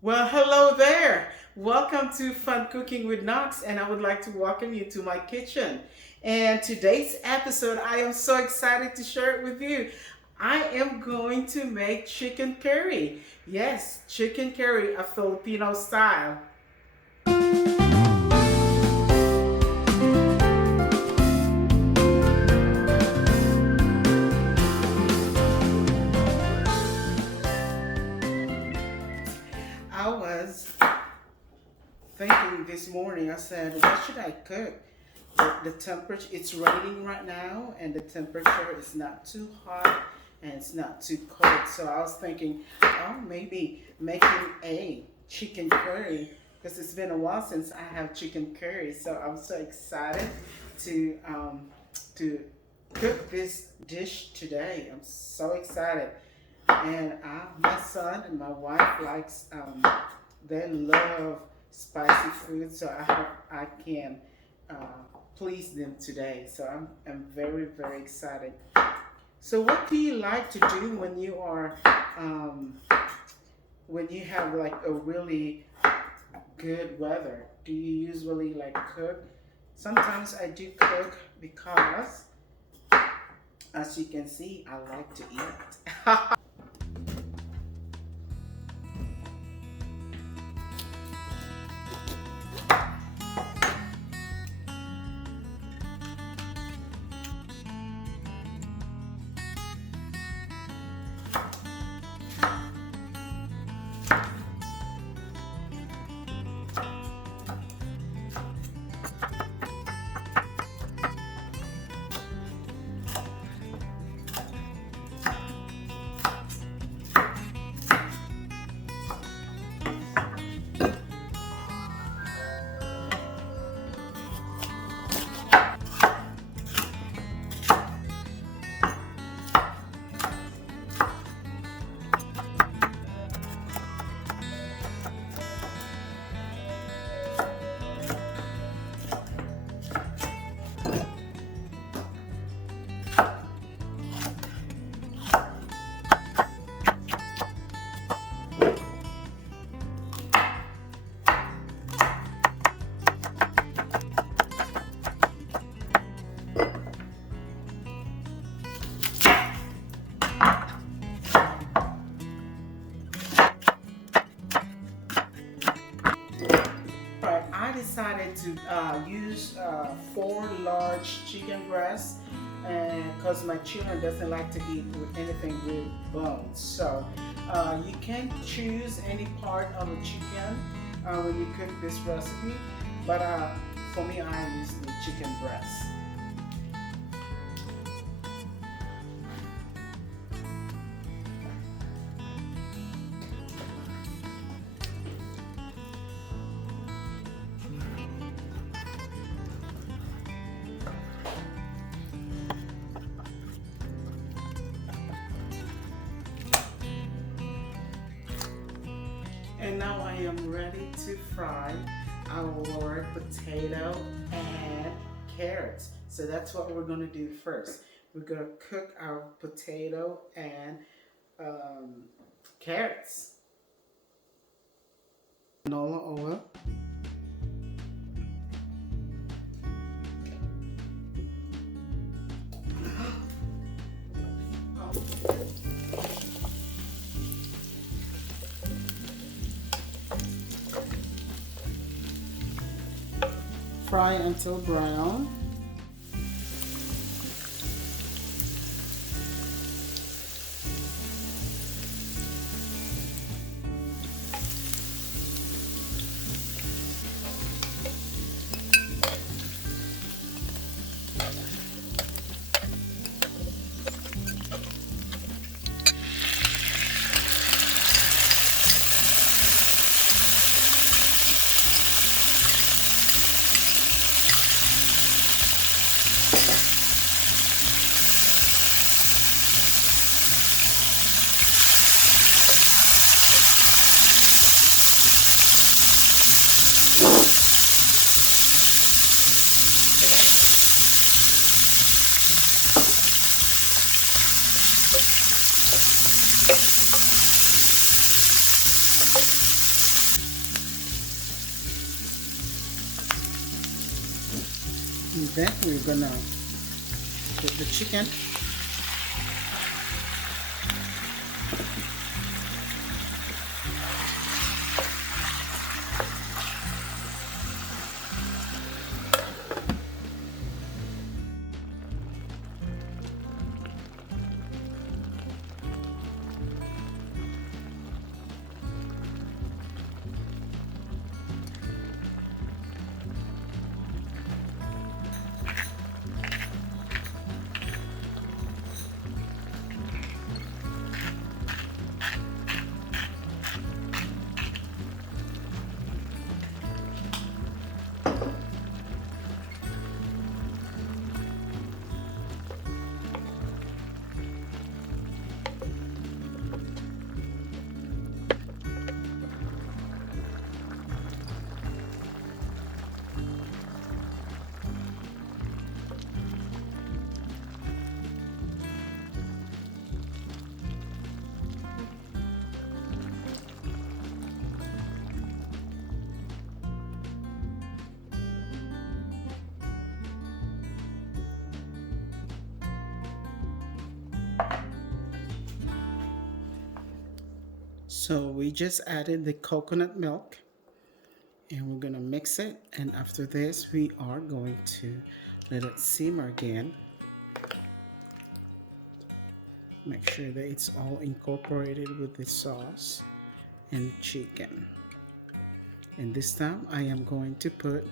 Well, hello there. Welcome to Fun Cooking with Knox, and I would like to welcome you to my kitchen. And today's episode, I am so excited to share it with you. I am going to make chicken curry. Yes, chicken curry, a Filipino style. I was thinking this morning, I said, what should I cook? The temperature, it's raining right now, and the temperature is not too hot and it's not too cold. So I was thinking, oh, maybe making a chicken curry because it's been a while since I have chicken curry. So I'm so excited to cook this dish today. I'm so excited, and my son and my wife likes they love spicy food, so I hope I can uh, please them today. So I'm very, very excited. So what do you like to do when you are um, when you have like a really good weather? Do you usually like cook? Sometimes I do cook because, as you can see, I like to eat. Right, I decided to use four large chicken breasts, and because my children doesn't like to eat with anything with bones. So you can choose any part of a chicken when you cook this recipe, but for me, I use the chicken breast. And now I am ready to fry our potato and carrots. So that's what we're going to do first. We're going to cook our potato and carrots. Canola oil. Fry until brown. Then we're gonna put the chicken. So we just added the coconut milk and we're gonna mix it, and after this we are going to let it simmer again. Make sure that it's all incorporated with the sauce and chicken. And this time I am going to put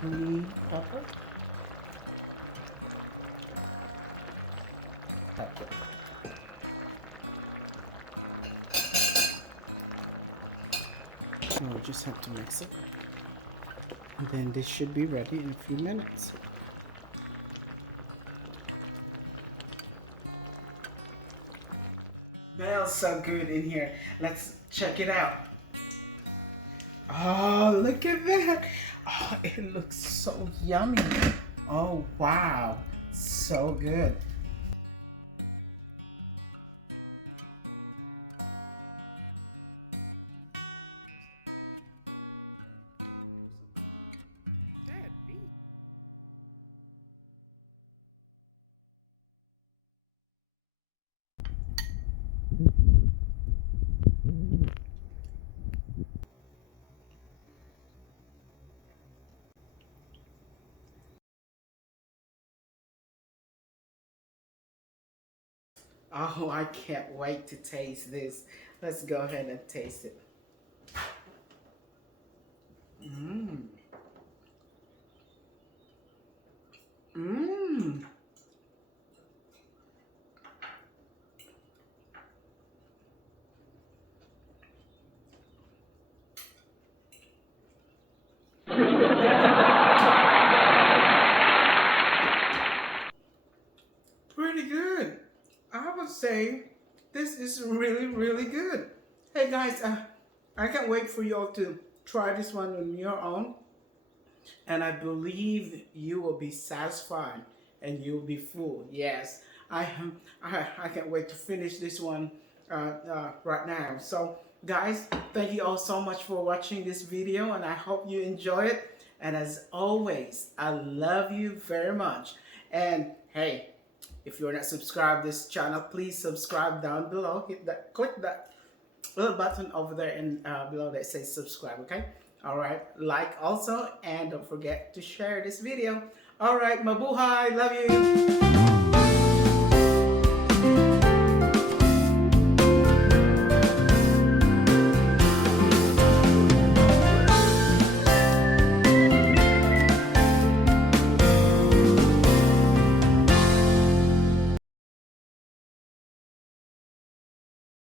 green pepper. Now we just have to mix it. And then this should be ready in a few minutes. Smells so good in here. Let's check it out. Oh, look at that. Oh, it looks so yummy. Oh, wow. So good. Oh, I can't wait to taste this. Let's go ahead and taste it. Mmm. Mmm. Pretty good. I would say this is really, really good. Hey guys, I can't wait for y'all to try this one on your own. And I believe you will be satisfied and you'll be full. Yes, I can't wait to finish this one right now. So guys, thank you all so much for watching this video, and I hope you enjoy it. And as always, I love you very much. And hey, if you're not subscribed to this channel, please subscribe down below. Hit that, click that little button over there and below that says subscribe. Okay. All right. Like also, and don't forget to share this video. All right, mabuhay. Love you.